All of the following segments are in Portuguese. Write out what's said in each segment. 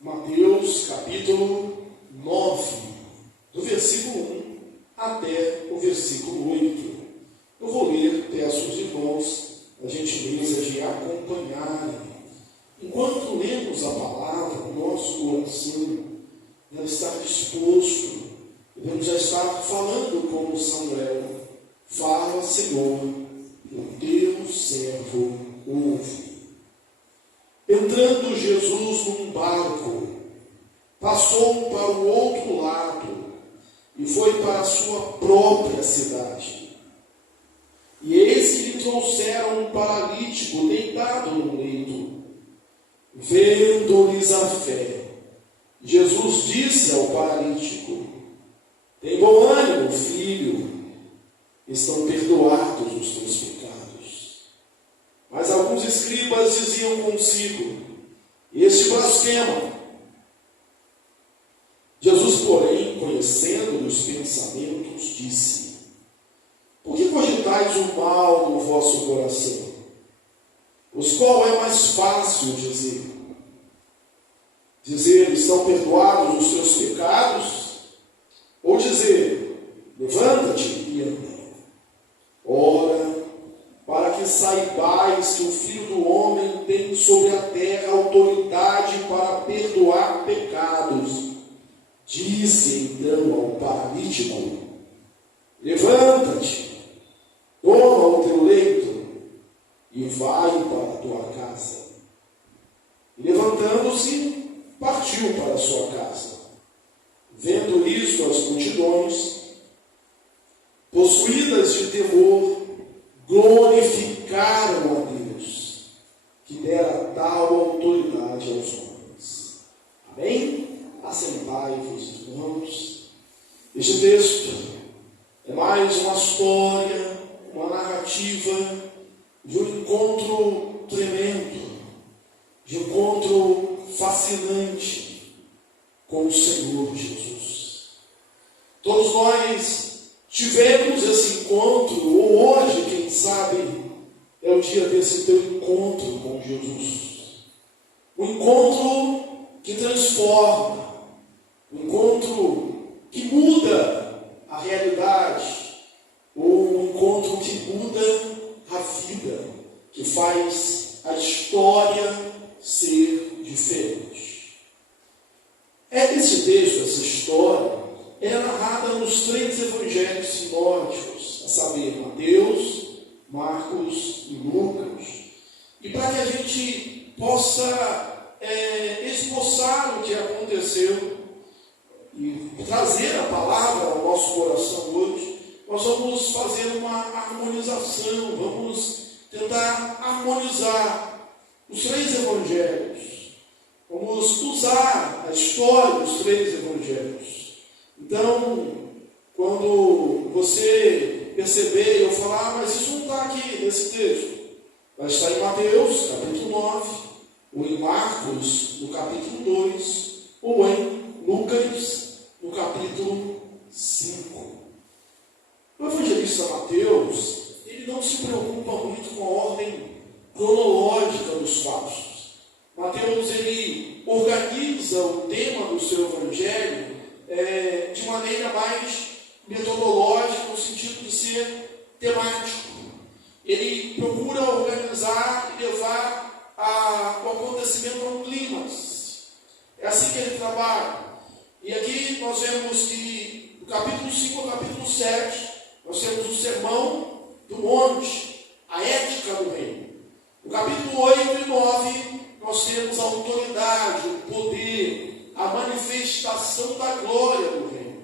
Mateus capítulo 9, do versículo 1 até o versículo 8. Eu vou ler, peço aos irmãos a gentileza de acompanharem. Enquanto lemos a palavra, o nosso coração deve estar disposto, devemos já estar falando como Samuel. Fala, Senhor, o teu servo ouve. Entrando Jesus num barco, passou para o outro lado e foi para a sua própria cidade. E eis que lhe trouxeram um paralítico deitado no leito. Vendo-lhes a fé, Jesus disse ao paralítico: tem bom ânimo, filho, estão perdoados os teus pecados. Mas alguns escribas diziam consigo: este blasfema. Jesus, porém, conhecendo os pensamentos, disse: por que cogitais o mal no vosso coração? Pois qual é mais fácil dizer? Dizer, estão perdoados os teus pecados? Ou dizer, levanta-te e anda? Ora, para que saibais que o Filho do Homem tem sobre a terra autoridade para perdoar pecados, disse então ao paralítico: levanta-te, toma o teu leito e vai para a tua casa. E levantando-se, partiu para a sua casa. Vendo isso, as multidões, possuídas de temor, glorificaram a Deus, que dera tal autoridade aos homens. Amém? Assentai-vos, irmãos. Este texto é mais uma história, uma narrativa de um encontro tremendo, de um encontro fascinante com o Senhor Jesus. Todos nós tivemos esse encontro, ou hoje, quem sabe, é o dia desse teu encontro com Jesus. Um encontro que transforma, um encontro que muda a realidade, ou um encontro que muda a vida, que faz a história ser diferente. Esse texto, essa história, é narrada nos 3 evangelhos sinóticos, a saber, Mateus, Marcos e Lucas. E para que a gente possa esboçar o que aconteceu e trazer a palavra ao nosso coração hoje, nós vamos fazer uma harmonização, vamos tentar harmonizar os 3 evangelhos. Vamos usar a história dos 3 evangelhos. Então, quando você perceber, eu falar, mas isso não está aqui nesse texto, vai estar em Mateus, capítulo 9, ou em Marcos, no capítulo 2, ou em Lucas, no capítulo 5. O evangelista Mateus, ele não se preocupa muito com a ordem cronológica dos fatos. Mateus, ele organiza o tema do seu evangelho de maneira mais metodológica, no sentido de ser temático. Ele procura organizar e levar o acontecimento a um clímax. É assim que ele trabalha. E aqui nós vemos que, do capítulo 5 ao capítulo 7, nós temos o sermão do monte, a ética do reino. No capítulo 8 e 9, nós temos a autoridade, o poder, a manifestação da glória do reino.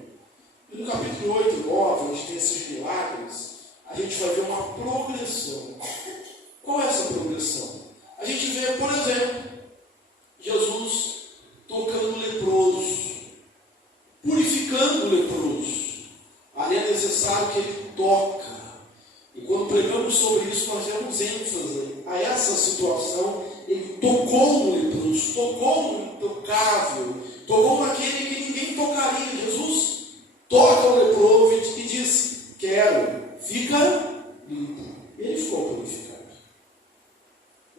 E no capítulo 8 e 9, onde tem esses milagres, a gente vai ver uma progressão. Qual é essa progressão? A gente vê, por exemplo, Jesus tocando o leproso, purificando o leproso. Ali é necessário que ele toca. E quando pregamos sobre isso, nós demos ênfase a essa situação. Ele tocou no leproso, tocou no intocável, tocou naquele que ninguém tocaria. Jesus toca o leproso e diz: quero, fica limpo. Ele ficou purificado.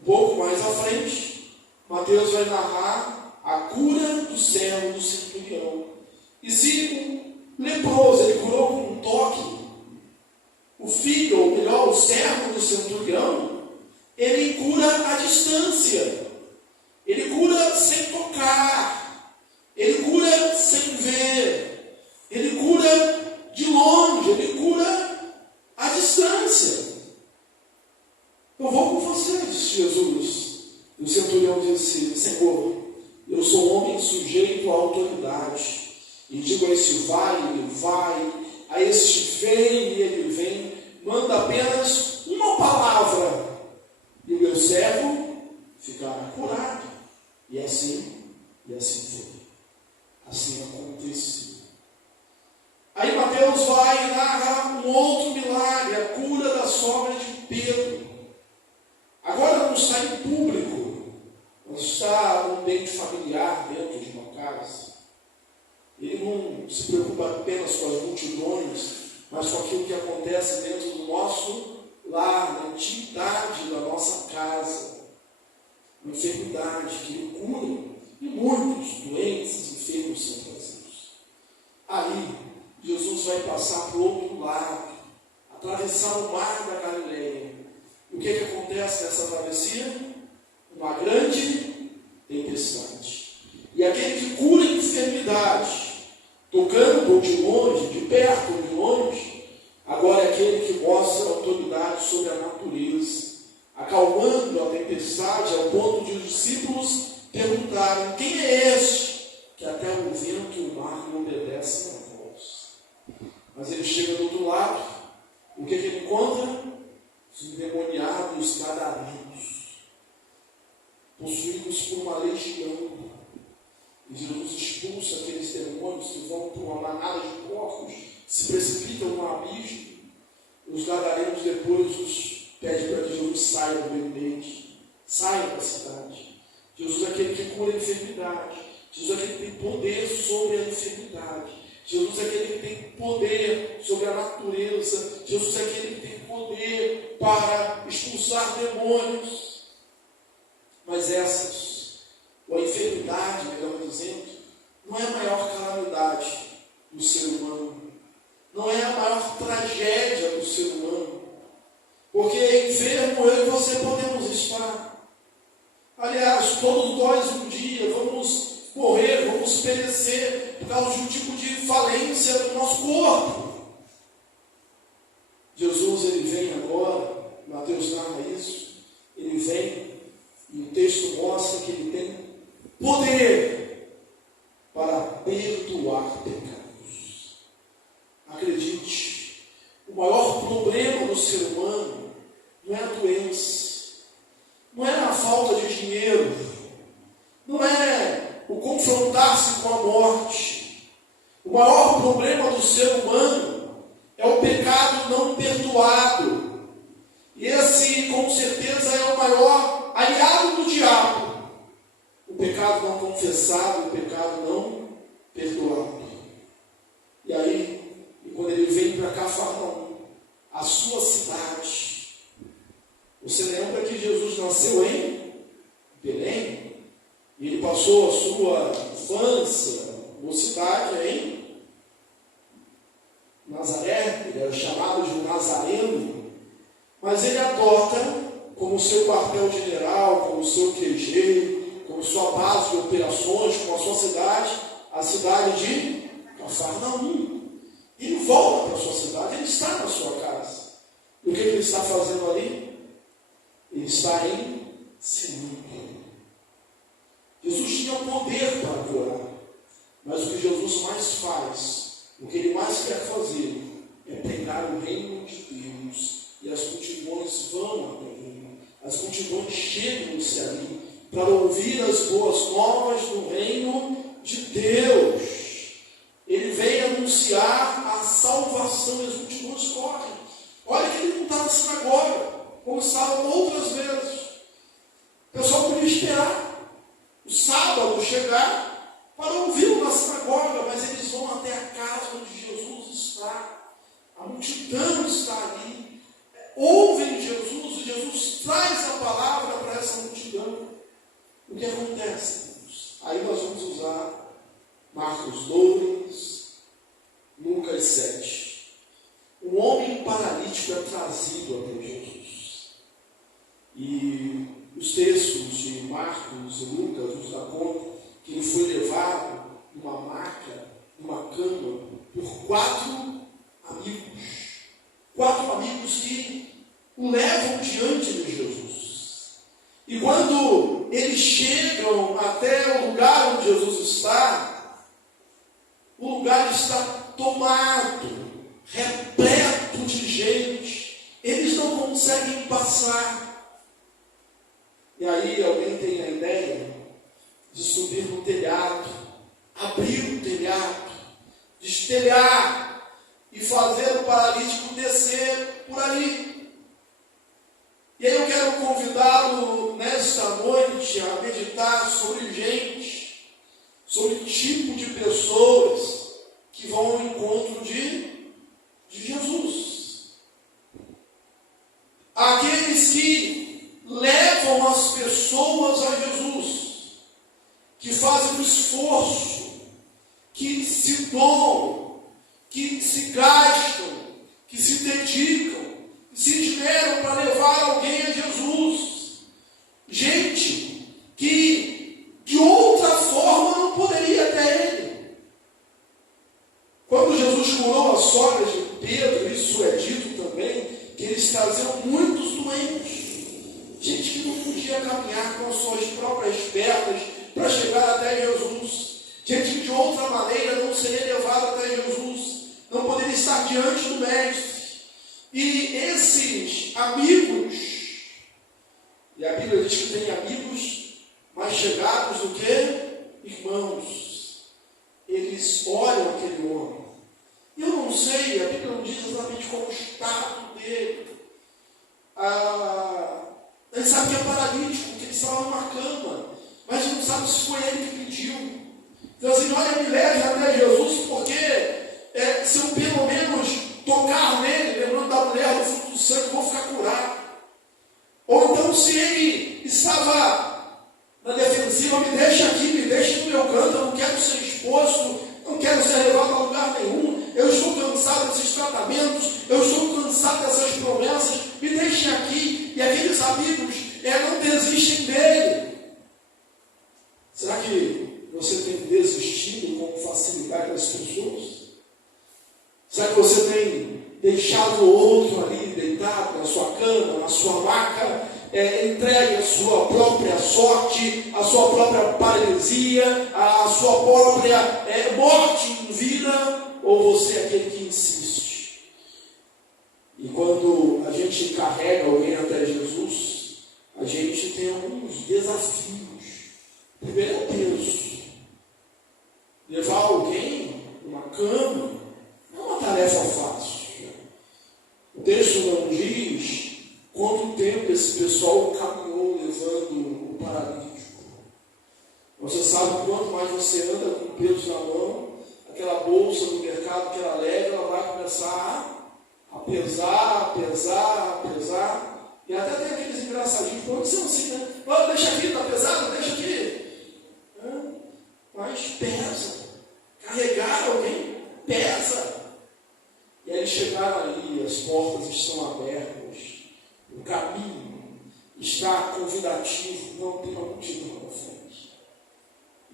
Um pouco mais à frente, Mateus vai narrar a a cura do servo do centurião. E se o leproso ele curou com um toque, o filho, ou melhor, o servo do centurião, ele cura à distância. Ele cura sem tocar. Ele cura sem ver. Ele cura de longe. Ele cura à distância. Eu vou com você, disse Jesus. E o centurião disse: Senhor, eu sou um homem sujeito à autoridade. E digo a esse vai, ele vai. A este vem, e ele vem. Manda apenas uma palavra. E o meu servo ficará curado. E assim foi. Assim aconteceu. Aí Mateus vai e narra um outro milagre, a cura da sogra de Pedro. Agora não está em público, não está num ambiente familiar dentro de uma casa. Ele não se preocupa apenas com as multidões, mas com aquilo que acontece dentro do nosso lar, na intimidade da nossa casa. Uma enfermidade que ele cura, e muitos doentes, enfermos são trazidos. Aí, Jesus vai passar para o outro lado, atravessar o mar da Galileia. E o que acontece nessa travessia? Uma grande tempestade. E aquele que cura a enfermidade, tocando ou de longe, de perto ou de longe, agora é aquele que mostra autoridade sobre a natureza, acalmando a tempestade ao ponto de os discípulos perguntarem: quem é este que até o vento e o mar não obedecem a voz? Mas ele chega do outro lado, o que ele encontra? Os endemoniados gadarenos, possuídos por uma legião. E Jesus expulsa aqueles demônios que vão para uma manada de porcos, se precipitam no abismo. Os gadarenos depois pedem para que Jesus saia do meio deles, saia da cidade. Jesus é aquele que cura a enfermidade. Jesus é aquele que tem poder sobre a enfermidade. Jesus é aquele que tem poder sobre a natureza. Jesus é aquele que tem poder para expulsar demônios. Mas ou a enfermidade, melhor dizendo, não é a maior calamidade do ser humano. Não é a maior tragédia do ser humano. Porque enfermo eu e você podemos estar. Aliás, todos nós um dia vamos morrer, vamos perecer por causa de um tipo de falência do nosso corpo. Jesus, ele vem agora, Mateus narra isso, ele vem e o texto mostra que ele tem poder para perdoar pecados. Acredite, o maior problema do ser humano não é a doença, não é a falta de dinheiro, não é o confrontar-se com a morte. O maior problema do ser humano é o pecado não perdoado. E esse, com certeza, é o maior aliado do diabo. O pecado não confessado, o pecado não perdoado. E aí, quando ele vem para Cafarnaum, a sua cidade, você lembra que Jesus nasceu em Belém? E ele passou a sua infância, mocidade em Nazaré. Ele era chamado de Nazareno. Mas ele adota como seu quartel-general, como seu QG, como sua base de operações, como a sua cidade, a cidade de Cafarnaum. Ele volta para a sua cidade, ele está na sua casa. E o que ele está fazendo ali? Ele está em silêncio. Jesus tinha poder para curar, mas o que Jesus mais faz, o que ele mais quer fazer, é pregar o reino de Deus. E as multidões vão até ele, as multidões chegam-se ali para ouvir as boas novas do reino de Deus. Ele vem anunciar a salvação e as multidões correm. Olha que ele não está na sinagoga, como estavam outras vezes. O pessoal podia esperar o sábado chegar para ouvi-lo na sinagoga, mas eles vão até a casa onde Jesus está. A multidão está ali. Ouvem Jesus, e Jesus traz a palavra para essa multidão. O que acontece? Aí nós vamos 4 amigos. 4 amigos que o levam diante de Jesus. E quando eles chegam até o lugar onde Jesus está, o lugar está tomado, repleto de gente. Eles não conseguem passar. E aí alguém tem a ideia de subir no telhado, abrir o telhado, destelhar e fazer o paralítico descer por ali. E aí eu quero convidá-lo nesta noite a meditar sobre gente, sobre tipo de pessoas que vão ao encontro de Jesus. Aqueles que levam as pessoas a Jesus, que fazem o esforço, que se doam, que se gastam, que se dedicam, que se esmeram para levar alguém a Jesus. Gente que de outra forma não poderia ir até ele. Quando Jesus curou a sogra de Pedro, isso é dito também, que eles traziam muitos doentes. Gente que não podia caminhar com as suas próprias pernas para chegar até Jesus. Gente que de outra maneira não seria levada até Jesus. Não poderia estar diante do Mestre. E esses amigos, e a Bíblia diz que tem amigos mais chegados do que irmãos. Eles olham aquele homem. Eu não sei, a Bíblia não diz exatamente qual o estado dele. Ele sabe que é paralítico, que ele estava numa cama, mas não sabe se foi ele que pediu. Então assim, olha, me leve até Jesus, porque se eu pelo menos tocar nele, lembrando da mulher do fruto do sangue, vou ficar curado. Ou então, se ele estava na defensiva, me deixa aqui, me deixa no meu canto, eu não quero ser exposto, não quero ser levado a lugar nenhum, eu estou cansado desses tratamentos, eu estou cansado dessas promessas, me deixem aqui. E aqueles amigos não desistem dele. Será que você tem desistido com facilidade das pessoas? Será que você tem deixado o outro ali deitado na sua cama, na sua maca, entregue a sua própria sorte, a sua própria paralisia, a sua própria morte em vida? Ou você é aquele que insiste? E quando a gente carrega alguém até Jesus, a gente tem alguns desafios. Primeiro é o peso. Levar alguém numa cama não é uma tarefa fácil. O texto não diz quanto tempo esse pessoal caminhou levando o paralítico. Você sabe que quanto mais você anda com peso na mão, aquela bolsa do mercado que ela leva, ela vai começar a pesar. E até tem aqueles engraçadinhos que pode ser assim, né? Oh, deixa aqui, tá pesado, deixa aqui. Mas pesa. Carregar alguém pesa. E aí chegaram ali, as portas estão abertas, o caminho está convidativo, não tem uma multidão na frente.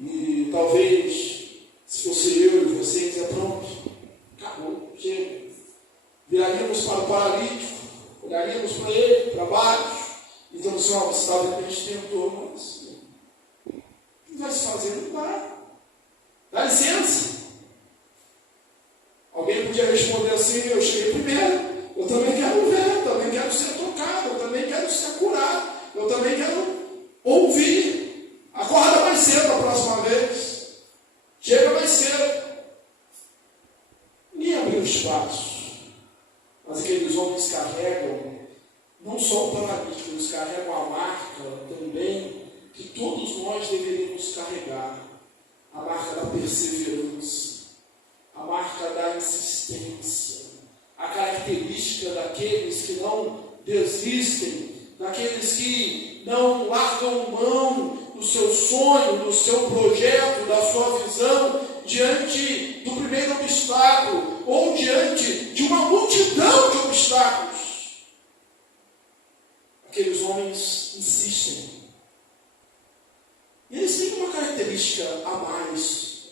E talvez, se fosse eu e você, dizer, pronto, acabou, chega. Viraríamos para o paralítico, olharíamos para ele, para baixo, e então assim, você está de repente tentou, mas o que vai se fazer? Não vai. Dá licença. Alguém podia responder assim, eu cheguei primeiro, eu também quero ver, eu também quero ser tocado, eu também quero ser curado, eu também quero ouvir. Acorda mais cedo a próxima vez. Chega mais cedo. Ninguém abriu espaço. Mas aqueles homens carregam, não só o paralítico, eles carregam a marca também, que todos nós deveríamos carregar. A marca da perseverança, a marca da insistência, a característica daqueles que não desistem, daqueles que não largam mão do seu sonho, do seu projeto, da sua visão, diante do primeiro obstáculo, ou diante de uma multidão de obstáculos. Aqueles homens insistem. E eles têm uma característica a mais,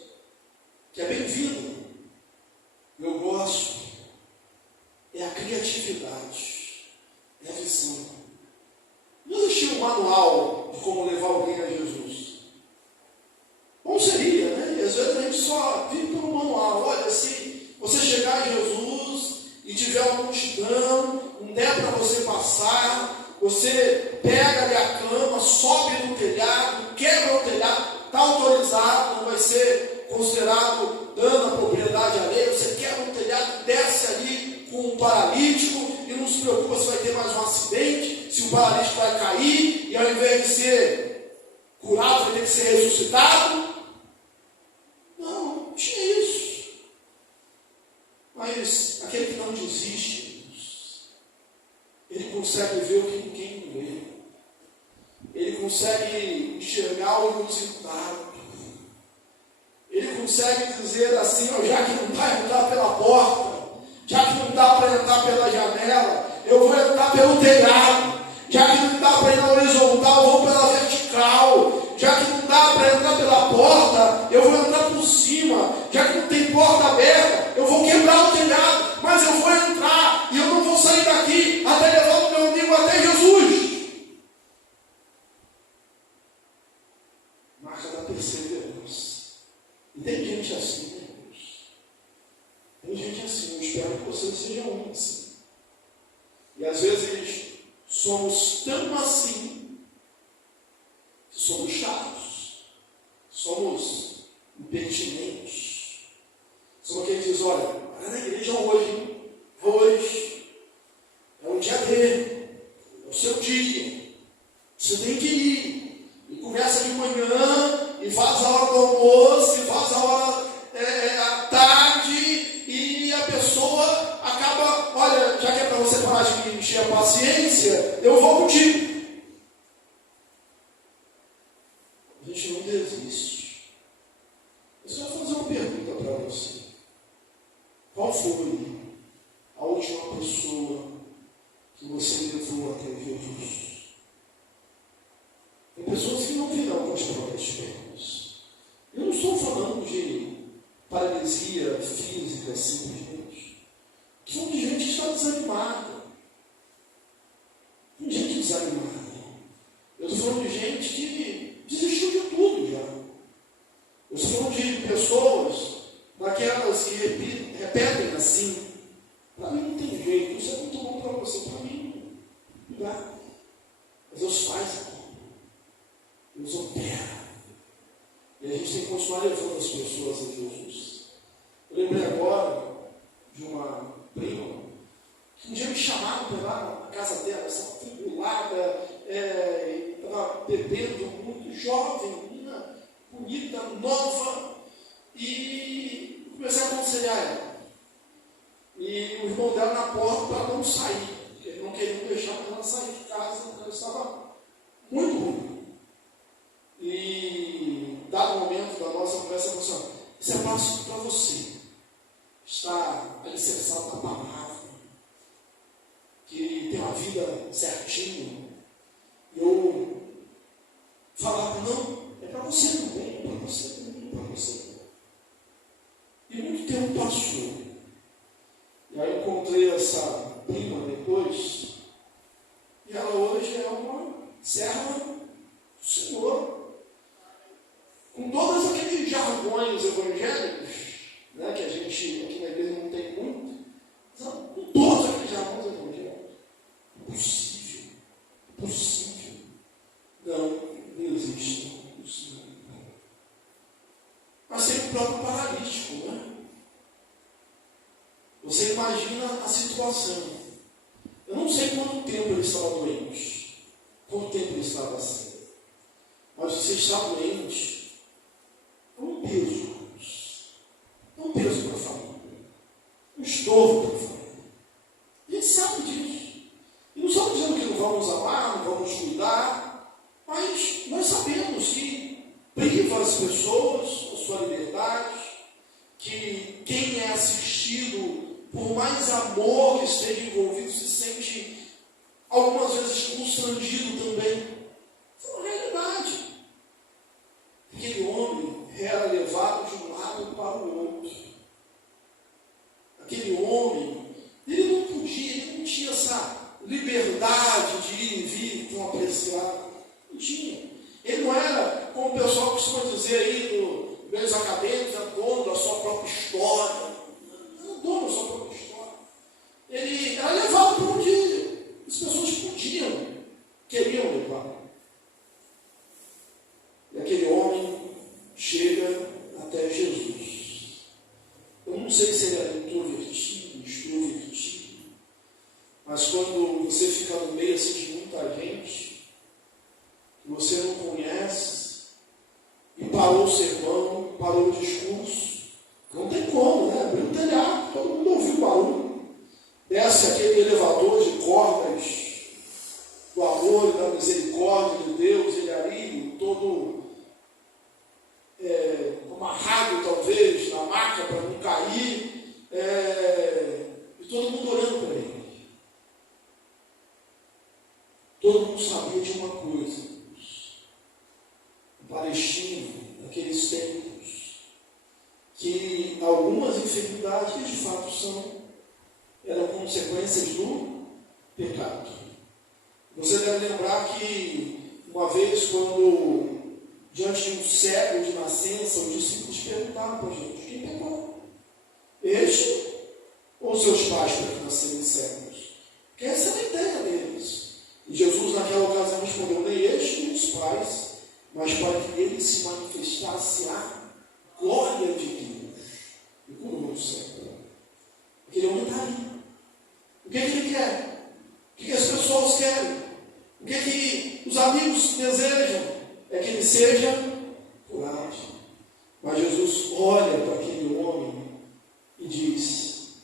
que é bem-vinda. Eu cano, não der para você passar, você pega ali a cama, sobe no telhado, quebra o telhado, está autorizado, não vai ser considerado dano à propriedade alheia, você quebra o telhado, desce ali com um paralítico e não se preocupa se vai ter mais um acidente, se o paralítico vai cair e ao invés de ser curado vai ter que ser ressuscitado. Não tinha isso. Mas aquele que não desiste, ele consegue ver o que ninguém vê. Ele consegue enxergar o inusitado. Ele consegue dizer assim, já que não dá para entrar pela porta, já que não dá para entrar pela janela, eu vou entrar pelo telhado. Já que não dá para ir na horizontal, eu vou pela vertical. Já que não dá para entrar pela porta, eu vou entrar por cima. Já que não tem porta aberta, eu vou quebrar o telhado, mas eu vou entrar e eu não vou sair daqui até levar o meu amigo até Jesus. Marca da perseverança. E tem gente assim, né, Deus? Tem gente assim, eu espero que você seja um assim. E às vezes somos tão assim, que somos chatos, somos impertinentes. Somos aqueles que dizem, olha, vai na igreja hoje, hein? Hoje é o dia dele, é o seu dia, você tem que ir. E começa de manhã, e faz a hora do almoço, e faz a hora à tarde, e a pessoa acaba, olha, já que é para você parar de me encher a paciência, eu vou contigo. A gente não desiste. Eu só vou fazer uma pergunta para você. Qual foi a última pessoa que você levou até Jesus? Tem pessoas que não virão com as próprias pernas. Eu não estou falando de paralisia física, simplesmente. Estou falando de gente que está desanimada. Tem gente desanimada. Eu estou falando de gente que desistiu de tudo já. Eu estou falando de pessoas, daquelas que repetem assim, para mim não tem jeito, isso é muito bom para você, para mim não dá. Mas Deus faz, Deus opera. E a gente tem que continuar levando as pessoas a Jesus. Eu lembrei agora de uma prima, que um dia me chamaram para ir lá na casa dela, estava tribulada, estava bebendo muito, jovem, menina bonita, nova, e comecei a aconselhar ela. E o irmão dela na porta para não sair, porque ele não queria deixar ela sair de casa, porque ela estava muito ruim. E, dado momento da nossa conversa, ela falou assim, isso é fácil para você, está alicerçado na palavra, que tem uma vida certinha. Eu falava, não, é para você também, é para você também, é para você também. E muito tempo passou. E aí eu encontrei essa prima depois, e ela hoje é uma serva do Senhor. Com todos aqueles jargões evangélicos, né, que a gente aqui na igreja não tem muito, com todos aqueles jargões evangélicos. Impossível. Impossível. Não existe. Impossível. Mas tem o próprio paralítico, né? Você imagina a situação. Eu não sei quanto tempo ele estava doente, quanto tempo ele estava assim. Mas você está doente, é um peso, é um peso para a família, um estorvo para a família. A gente sabe disso. E não estamos dizendo que não vamos amar, não vamos cuidar, mas nós sabemos que priva as pessoas da sua liberdade, que quem é assistido, por mais amor que esteja envolvido, se sente algumas vezes constrangido também. Isso é uma realidade. Aquele homem era levado de um lado para o outro. Aquele homem, ele não podia, ele não tinha essa liberdade de ir e vir tão apreciado. Não tinha. Ele não era, como o pessoal costuma dizer aí, nos meios acadêmicos, era dono da sua própria história. Não era dono da sua própria história. Ele era levado chega até Jesus. Eu não sei se ele era introvertido, extrovertido, mas quando você fica no meio assim, de muita gente, que você não conhece, e parou o sermão, parou o discurso, não tem como, né? Abriu o telhado, todo mundo ouviu o barulho. Desce aquele elevador de cordas do amor e da misericórdia de Deus, ele ali, todo amarrado talvez na maca para não cair, e todo mundo olhando para ele. Todo mundo sabia de uma coisa: o palestino, naqueles tempos, que algumas enfermidades que de fato eram consequências do pecado. Você deve lembrar que uma vez, quando diante de um cego de nascença, os discípulos perguntaram para Jesus: quem pecou? Este ou seus pais para que nascerem cegos? Porque essa é a ideia deles. E Jesus naquela ocasião respondeu: nem este nem os pais, mas para que ele se manifestasse a glória de Deus. E curou o cego. Aquele homem está ali. O que ele quer? O que as pessoas querem? O que os amigos desejam? É que ele seja curado. Mas Jesus olha para aquele homem e diz: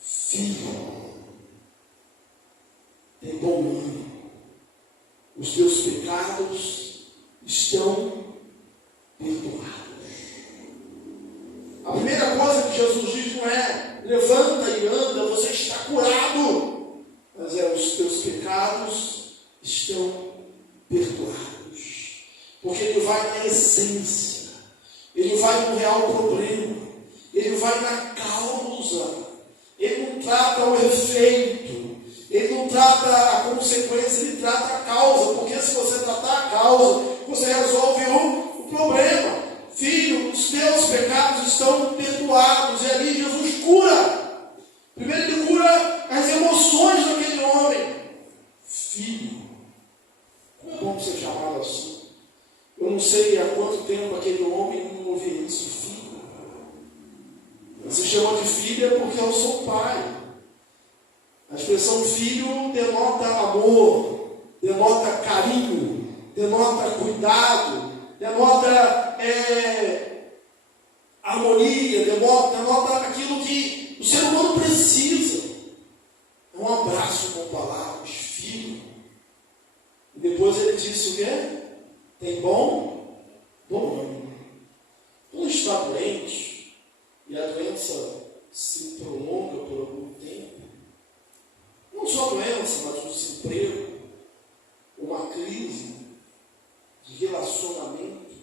filho, tem bom ânimo, os teus pecados estão perdoados. A primeira coisa que Jesus diz não é: levanta e anda, você está curado, mas é: os teus pecados estão perdoados. Porque ele vai na essência, ele vai no real problema, ele vai na causa, ele não trata o efeito, ele não trata a consequência, ele trata a causa, porque se você tratar a causa, você resolve o problema. Filho, os teus pecados estão perdoados. E ali Jesus cura. Primeiro ele cura as emoções daquele homem. Filho, como é bom ser chamado assim. Eu não sei há quanto tempo aquele homem não ouvia isso. Filho. Você chama de filha porque eu sou pai. A expressão filho denota amor, denota carinho, denota cuidado, denota harmonia, denota aquilo que o ser humano precisa. É um abraço com palavras, filho. E depois ele disse o quê? Tem bom ânimo. Quando está doente e a doença se prolonga por algum tempo, não só a doença, mas um desemprego, uma crise de relacionamento,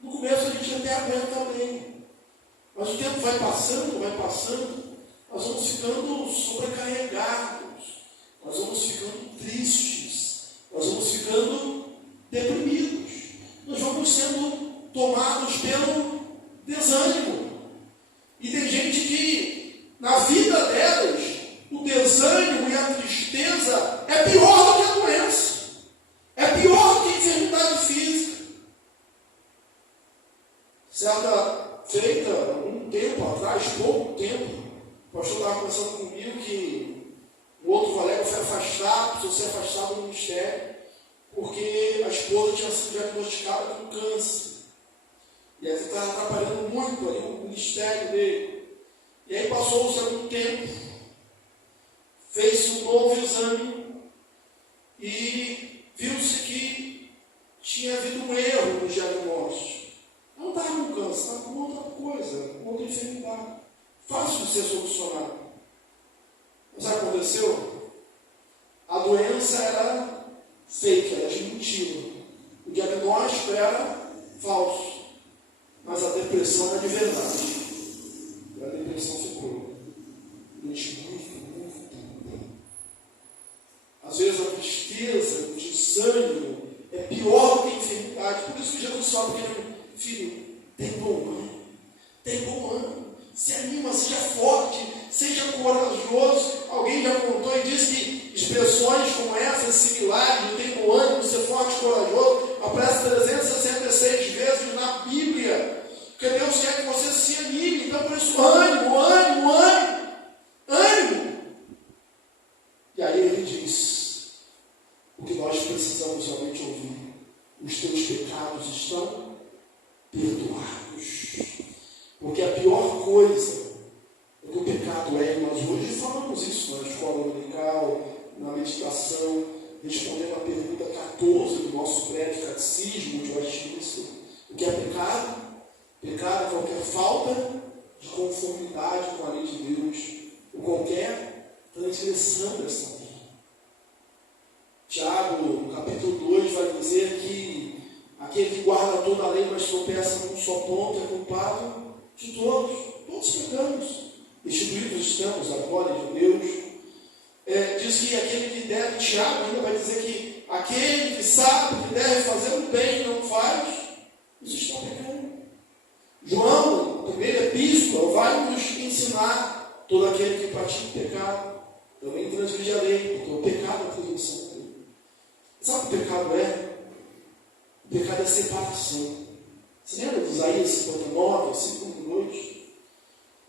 no começo a gente até aguenta bem, mas o tempo vai passando, nós vamos ficando sobrecarregados, nós vamos ficando tristes, nós vamos ficando deprimidos, nós vamos sendo tomados pelo desânimo. E tem gente que, na vida delas, o desânimo e a tristeza é pior do que a doença, é pior do que a enfermidade física. Certa feita, um tempo atrás, pouco tempo, o pastor estava conversando comigo que o outro colega foi afastado, precisou ser afastado do ministério, porque a esposa tinha sido diagnosticada com câncer. E aí estava atrapalhando muito ali o ministério dele. E aí passou-se algum tempo, fez-se um novo exame e viu-se que tinha havido um erro no diagnóstico. Não estava com câncer, estava com outra coisa, com outra enfermidade. Fácil de ser solucionado. Mas sabe o que aconteceu? A doença era fake, era de mentira. O diagnóstico era falso. Mas a depressão era de verdade. E a depressão ficou durante muito tempo. Às vezes a tristeza, o desânimo é pior do que a enfermidade. Por isso que Jesus fala para ele: filho, tem bom ânimo, se anima, seja forte, seja corajoso. Alguém já contou e disse que expressões como essas, similares, de ter bom ânimo, ser forte e corajoso, aparece 366 vezes na Bíblia. Porque Deus quer que você se anime. Então, por isso, ânimo, ânimo, ânimo, ânimo. E aí ele diz o que nós precisamos realmente ouvir: os teus pecados estão perdoados. Porque a pior coisa é que o pecado é, e nós hoje falamos isso na escola dominical, na meditação, respondendo a pergunta 14 do nosso breve catecismo de Westminster. O que é pecado? Pecado é qualquer falta de conformidade com a lei de Deus, ou qualquer transgressão dessa lei. Tiago, no capítulo 2, vai dizer que aquele que guarda toda a lei, mas tropeça num só ponto, é culpado de todos. Todos pecamos. Destituídos estamos à glória de Deus. Diz que aquele que deve, Tiago ainda vai dizer que aquele que sabe que deve fazer o bem e não faz, isso está pecando. João, primeira epístola, vai nos ensinar: todo aquele que pratica o pecado também transgride a lei, porque o pecado é a transgressão da lei. Sabe o que o pecado é? O pecado é separação. Você lembra de Isaías 59, versículo 2?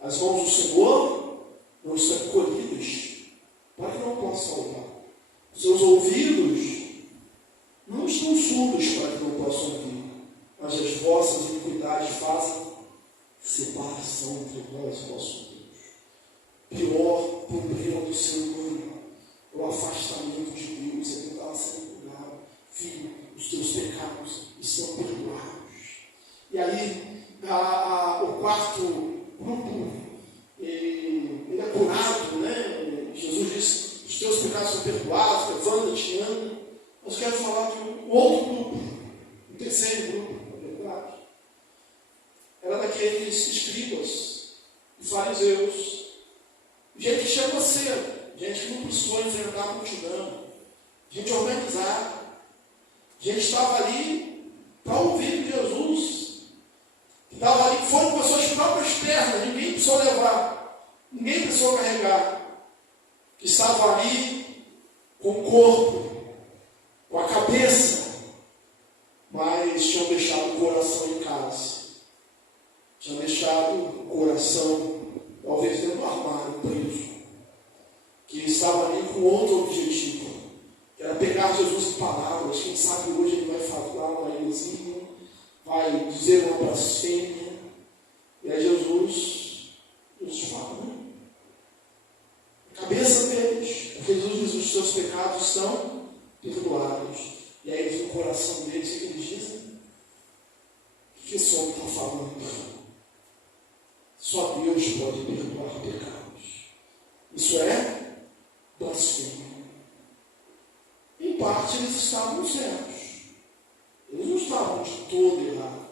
As mãos do Senhor não estão encolhidas para que não possa ouvir. Os seus ouvidos não estão surdos para que não possam ouvir. Mas as vossas iniquidades fazem separação entre nós e nosso Deus. Pior problema do ser humano é o afastamento de Deus. É que estava sendo curado. Filho, os teus pecados estão perdoados. E aí, o quarto grupo, ele é curado, né? Jesus disse: os teus pecados são perdoados, levanta-te, anda. Nós quero falar de um outro grupo, um terceiro grupo. Era daqueles escribas e fariseus, gente que chegou cedo, gente que não precisou enfrentar a multidão, gente organizada, gente que estava ali para ouvir Jesus, que estava ali, foram com as suas próprias pernas, ninguém precisou levar, ninguém precisou carregar, que estavam ali com o corpo, com a cabeça, mas tinham deixado o coração em casa. Tinham deixado o coração, talvez dentro do armário, preso. Que estava ali com outro objetivo, que era pegar Jesus em palavras. Quem sabe hoje ele vai falar uma heresia, vai dizer uma blasfêmia. E aí Jesus fala, né? A cabeça deles, porque Jesus diz: os seus pecados estão perdoados. E aí no coração deles, o que eles dizem? O que esse homem está falando? Só Deus pode perdoar pecados. Isso é blasfêmia. Em parte eles estavam certos. Eles não estavam de todo errados.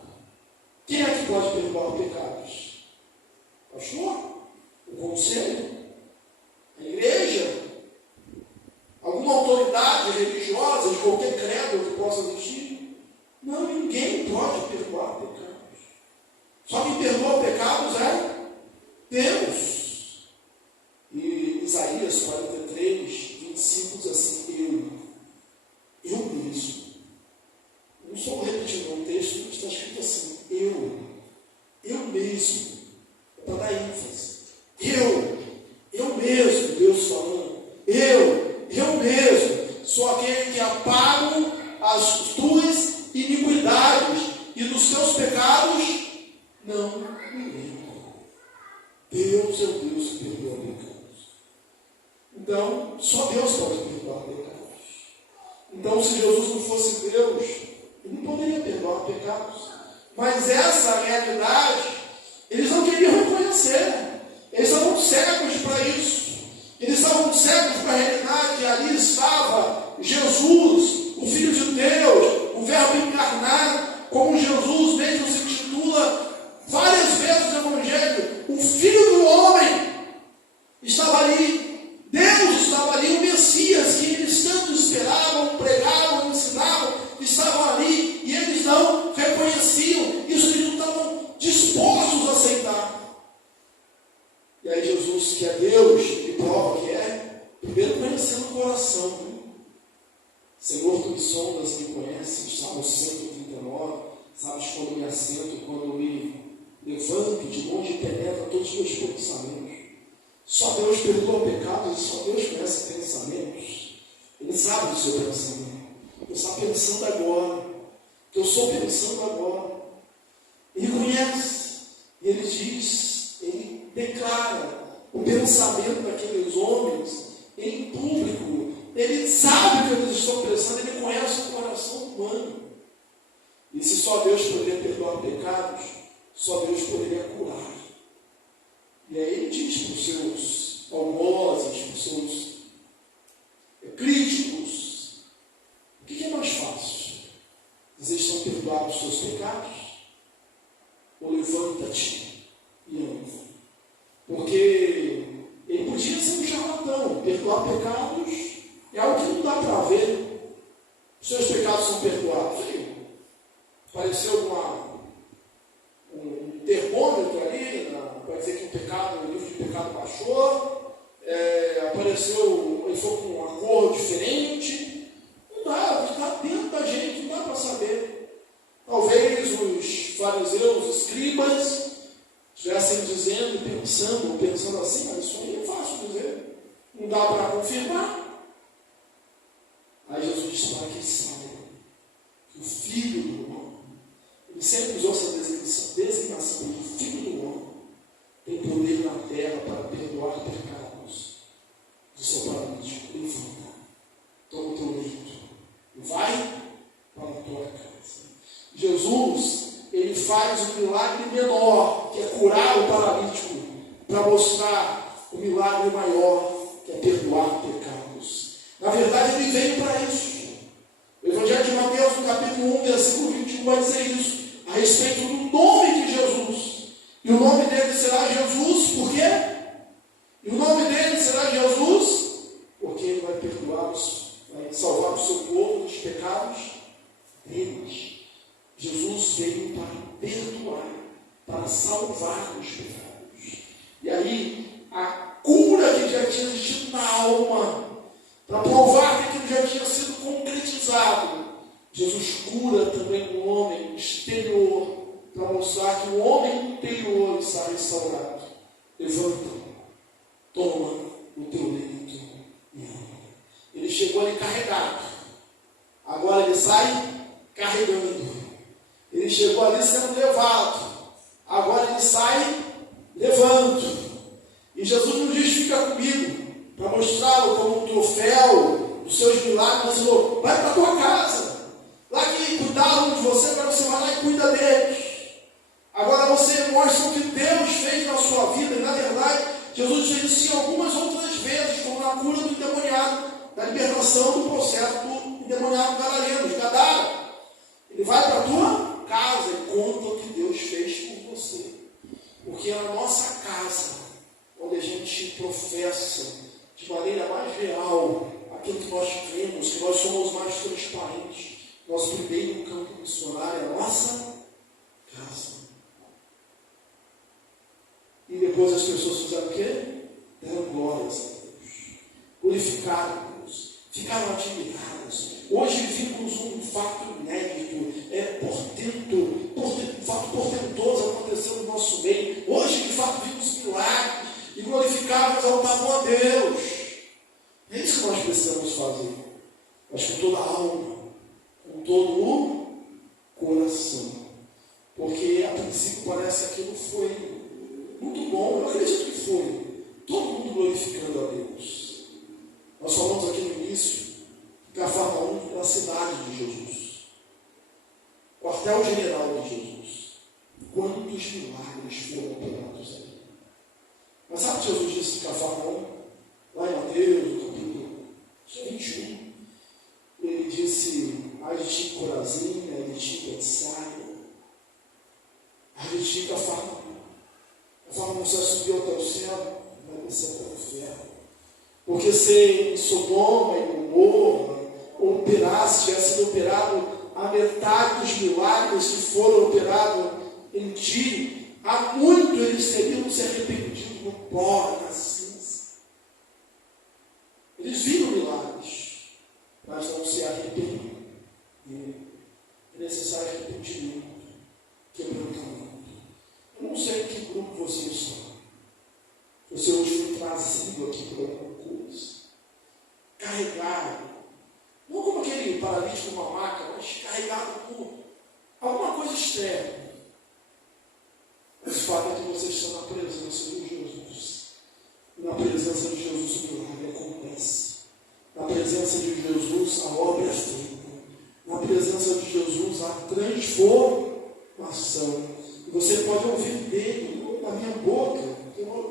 Quem é que pode perdoar pecados? Pastor? O conselho? A igreja? Alguma autoridade religiosa de qualquer credo que possa existir? Não, ninguém pode perdoar pecados. Só quem perdoa pecados é Deus. E Isaías 43, 25 diz assim: eu mesmo. Não estou repetindo um texto, está escrito assim: eu mesmo. É para dar ênfase. Eu mesmo, Deus falando. Eu mesmo sou aquele que apago as tuas iniquidades e dos teus pecados não me lembro. Deus é o Deus que perdoa pecados. Então, só Deus pode perdoar pecados. Então, se Jesus não fosse Deus, ele não poderia perdoar pecados. Mas essa realidade, eles não queriam reconhecer. Eles estavam cegos para isso. Eles estavam cegos para a realidade. Ali estava Jesus, o Filho de Deus, o Verbo encarnado, como Jesus mesmo se intitula várias vezes no Evangelho. O Filho do Homem estava ali. Deus estava ali. O Messias que eles tanto esperavam, pregavam, ensinavam, estavam ali. E eles não reconheciam. Isso eles não estavam dispostos a aceitar. E aí Jesus, que é Deus, ele prova que é. Primeiro conhecendo o coração, né? Senhor, tu me sondas, me conheces, Salmo 139, sabes quando me assento, quando me levanto, de longe penetra todos os meus pensamentos. Só Deus perdoa pecados e só Deus conhece pensamentos. Ele sabe do seu pensamento. Ele está pensando agora. Eu estou pensando agora. Ele conhece. Ele diz, ele declara o pensamento daqueles homens em público. Ele sabe o que eles estão pensando, ele conhece o coração humano. E se só Deus poderia perdoar pecados, só Deus poderia curar. E aí ele diz para os seus algozes, para os seus críticos, o que é mais fácil? Vocês estão perdoados os seus pecados? Ou levanta-te e anda? Porque ele podia ser um charlatão. Perdoar pecados é algo que não dá para ver. Os seus pecados são perdoados. Aí, apareceu um termômetro ali, para dizer que o nível de pecado baixou. Apareceu, ele foi com uma cor diferente. Não dá, está dentro da gente, não dá para saber. Talvez os fariseus, os escribas, estivessem dizendo, pensando assim, mas isso aí é fácil dizer. Não dá para confirmar. Aí Jesus diz para que eles saibam que o Filho do Homem, ele sempre usou essa designação, o Filho do Homem tem poder na terra para perdoar pecados. Disse ao paralítico, levanta, toma o teu leito e vai para a tua casa. Jesus, ele faz um milagre menor, que é curar o paralítico, para mostrar o milagre maior, que é perdoar pecados. Na verdade, ele veio para isso. O Evangelho de Mateus, no capítulo 1, versículo 21, vai dizer isso, a respeito do nome de Jesus. E o nome dele será Jesus, por quê? E o nome dele será Jesus, porque ele vai perdoá-los, vai salvar o seu povo dos pecados deles. Jesus veio para perdoar, para salvar os pecados. E aí, a cura que já tinha existido na alma, para provar que aquilo já tinha sido concretizado, Jesus cura também o homem exterior, para mostrar que o homem interior está restaurado. Levanta, toma o teu leito e anda. Ele chegou ali carregado, agora ele sai carregando. Ele chegou ali sendo levado, agora ele sai levando. E Jesus não diz, fica comigo, para mostrá-lo como um troféu dos seus milagres. Ele falou, vai para a tua casa, lá que cuidaram de você, agora você vai lá e cuida deles. Agora você mostra o que Deus fez na sua vida. E na verdade, Jesus fez isso algumas outras vezes, como na cura do endemoniado, da libertação do processo do endemoniado gadareno, de Gadara. Ele vai para a tua casa e conta o que Deus fez por você. Porque é a nossa casa onde a gente professa de maneira mais real aquilo que nós cremos, que nós somos mais transparentes. Nosso primeiro campo missionário é a nossa casa. E depois as pessoas fizeram o quê? Deram glórias a Deus. Glorificaram Deus. Ficaram admirados. Hoje vivemos um fato inédito, um fato portentoso aconteceu no nosso meio. Hoje, de fato, vimos milagres e glorificamos ao amor a Deus. É isso que nós precisamos fazer. Mas com toda a alma, com todo o coração. Porque a princípio parece que aquilo foi muito bom, eu acredito que foi. Todo mundo glorificando a Deus. Nós falamos aqui no início que Cafarnaum era a cidade de Jesus, quartel-general de Jesus. Quantos milagres foram operados ali? Mas sabe o que Jesus disse em Cafarnaum? Lá em Mateus, no capítulo 21, ele disse: ai de ti, Corazim, ai de ti, Betsaida, ai de ti, Cafarnaum. Cafarnaum, você subiu até o céu, vai descer até o inferno. Porque se em Sodoma e Gomorra tivesse sido operado a metade dos milagres que foram operados em ti, há muito eles teriam se arrependido no pó, na cinza. Eles viram trazido aqui por alguma coisa, carregado, não como aquele paralítico numa maca, mas carregado por alguma coisa externa. Mas o fato é que você está na presença de Jesus. Na presença de Jesus o milagre acontece. Na presença de Jesus a obra é feita. Na presença de Jesus a transformação. E você pode ouvir dele, na minha boca.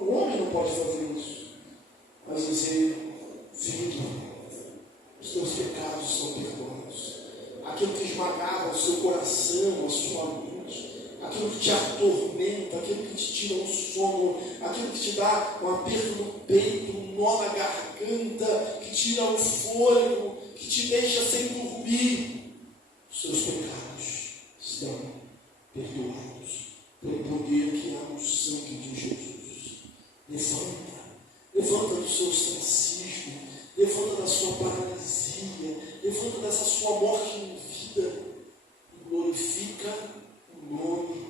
O homem não pode fazer isso. Mas dizer, filho, os teus pecados são perdoados. Aquilo que esmagava o seu coração, a sua mente, aquilo que te atormenta, aquilo que te tira o sono, aquilo que te dá um aperto no peito, um nó na garganta, que tira o fôlego, que te deixa sem dormir. Os seus pecados estão perdoados pelo poder que há no sangue de Jesus. Levanta do seu ostracismo, levanta da sua paralisia, levanta dessa sua morte em vida e glorifica o nome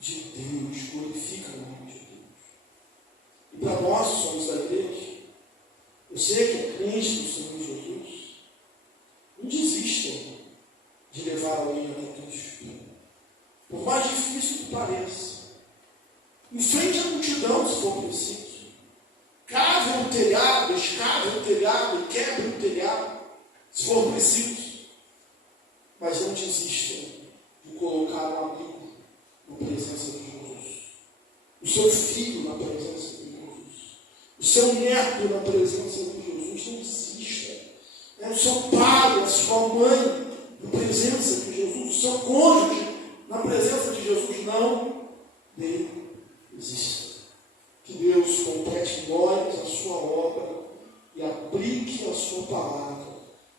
de Deus, glorifica o nome de Deus. E para nós que somos da igreja, você que é crente do Senhor Jesus, não desista de levar alguém até Cristo. Por mais difícil que pareça, enfrente a multidão se for preciso. Cave um telhado, escave um telhado, quebre um telhado, se for preciso. Mas não desista de colocar um amigo na presença de Jesus. O seu filho na presença de Jesus. O seu neto na presença de Jesus. Não desista. O seu pai, a sua mãe na presença de Jesus. O seu cônjuge na presença de Jesus. Não desista. Que Deus complete em nós a sua obra e aplique a sua palavra.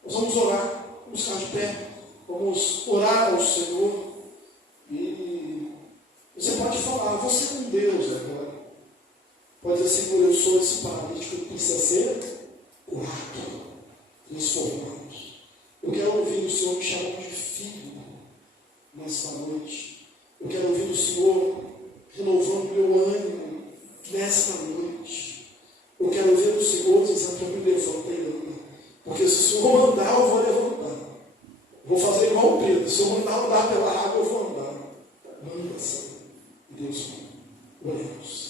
Nós vamos orar, vamos ficar de pé, vamos orar ao Senhor e você pode falar, você com Deus agora. Pode dizer, Senhor, eu sou esse paralítico que precisa ser curado, transformado. Eu quero ouvir o Senhor me chamando de filho nesta noite. Eu quero ouvir o Senhor renovando meu ânimo nesta noite. Eu quero ver o Senhor dizendo para mim, levanta e anda. Porque se o Senhor mandar, eu vou levantar. Vou fazer igual o Pedro. Se eu mandar andar pela água, eu vou andar. Manda, Senhor. Deus, oremos.